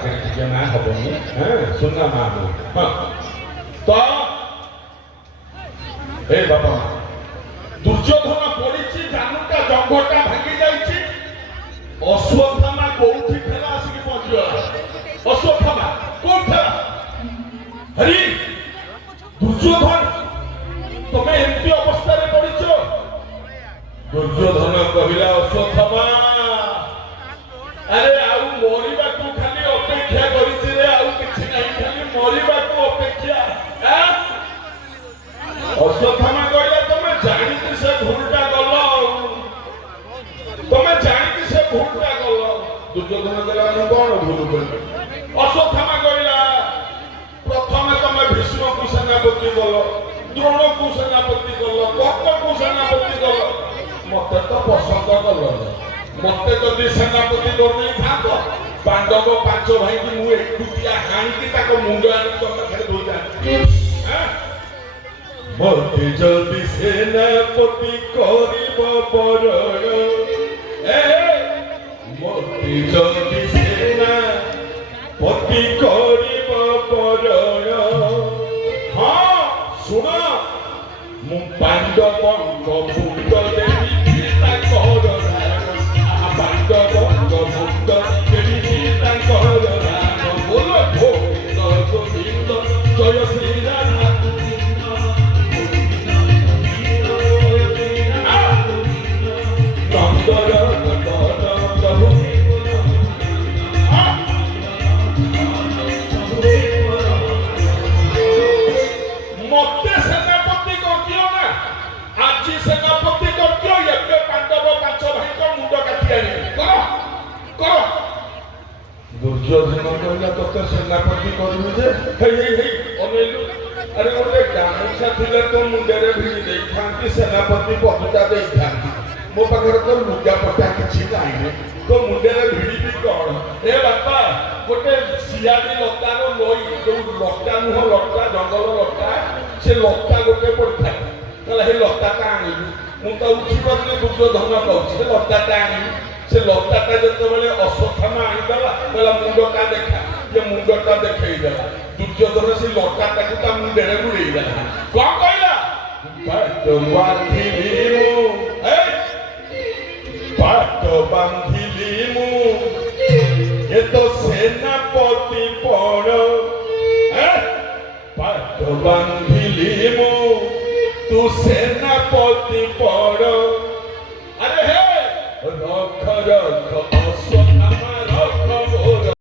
ପାଖରେ ଟିକେ ମା ହବନି ସୁନା ମା ହଁ ତ ଏ ବାପା ଦୁର୍ଯ୍ୟୋଧନ ପଡିଛି ଜାନୁଟା ଜଙ୍ଘଟା ଭାଙ୍ଗି ଯାଇଛି ଅଶ୍ୱତ୍ଥାମା କୋଉଠି ଥିଲା ଆସିକି ପହଞ୍ଚିଗଲା ଅଶ୍ୱତ୍ଥାମା କୋଉଠି ଥିଲା ହରି ଦୁର୍ଯ୍ୟୋଧନ ତମେ ଏମିତି ଅବସ୍ଥାରେ ପଡିଛ ଦୁର୍ଯ୍ୟୋଧନ କହିଲା ଅଶ୍ୱତ୍ଥାମା ଆରେ ଆଉ ମରିବାକୁ ଖାଲି ଅପେକ୍ଷା କରିଛି ରେ ଆଉ କିଛି ନାହିଁ ଖାଲି ମରିବାକୁ ଅପେକ୍ଷା ଅଶ୍ୱତ୍ଥାମା କହିଲା ତମେ ଜାଣିକି ସେ ଭୁଲଟା ଗଲ ତମେ ଜାଣିକି ସେ ଭୁଲଟା ଗଲ ଦୁର୍ଯ୍ୟୋଧନ କହିଲା ମୁଁ କଣ ଭୁଲ କଲି ଅଶ୍ୱତ୍ଥାମା କହିଲା ପ୍ରଥମେ ତମେ ଭୀଷ୍ମକୁ ସେନାପତି କଲ ଦ୍ରୋଣକୁ ସେନାପତି କଲ କର୍ଣ୍ଣକୁ ସେନାପତି କଲ ମତେ ତ ପସନ୍ଦ କଲନି ମତେ ଯଦି ସେନାପତି କରିଦେଇଥାନ୍ତ ପାଣ୍ଡବ 5 ଭାଇକି ମୁଁ ଏକୁଟିଆ ହାଣିକି ତାଙ୍କ ମୁଣ୍ଡ ଆଣି ତମ ପାଖରେ ଧୋଇଥାନ୍ତି ମତେ ଯଦି ସେନାପତି କରିବ ବରଣ ମତେ ଯଦି ସେନାପତି କରିବ ବରଣ ହଁ ଶୁଣ ମୁଁ ପାଣ୍ଡବଙ୍କ ମୁଣ୍ଡ ଦେବି ପାଣ୍ଡବଙ୍କ ମୁଣ୍ଡ ଦେବି ତାଙ୍କର ରାମ ବୋଲ ଗୋବିନ୍ଦ ଜୟ ଶ୍ରୀରାମ दुर्योधन कहला तो सेनापति करबी जे अनेलु अरे गोटे गामुछा थिले तो मुंडरे भिड़ी देई थांती सेनापति पहुंचा देई थांती मो पाखर तो लुगा पटा किछि नाही तो मुंडरे भिड़ी भी कोन ए बापा गोटे सियाडी लतारो लोई जो लता नुह लता जंगल लता से लता गोटे पड़था कहला हे लताटा आनिबी मु तो उठी पड़ले दुर्योधन कहछि लताटा आनिबी से लताटा जतबेले अश्वत्थामा आनिदेला कहला मुंडटा देखा ये मुंडटा देखई देला दुर्योधन से लताटा ता मुंडरे गुड़ेई देला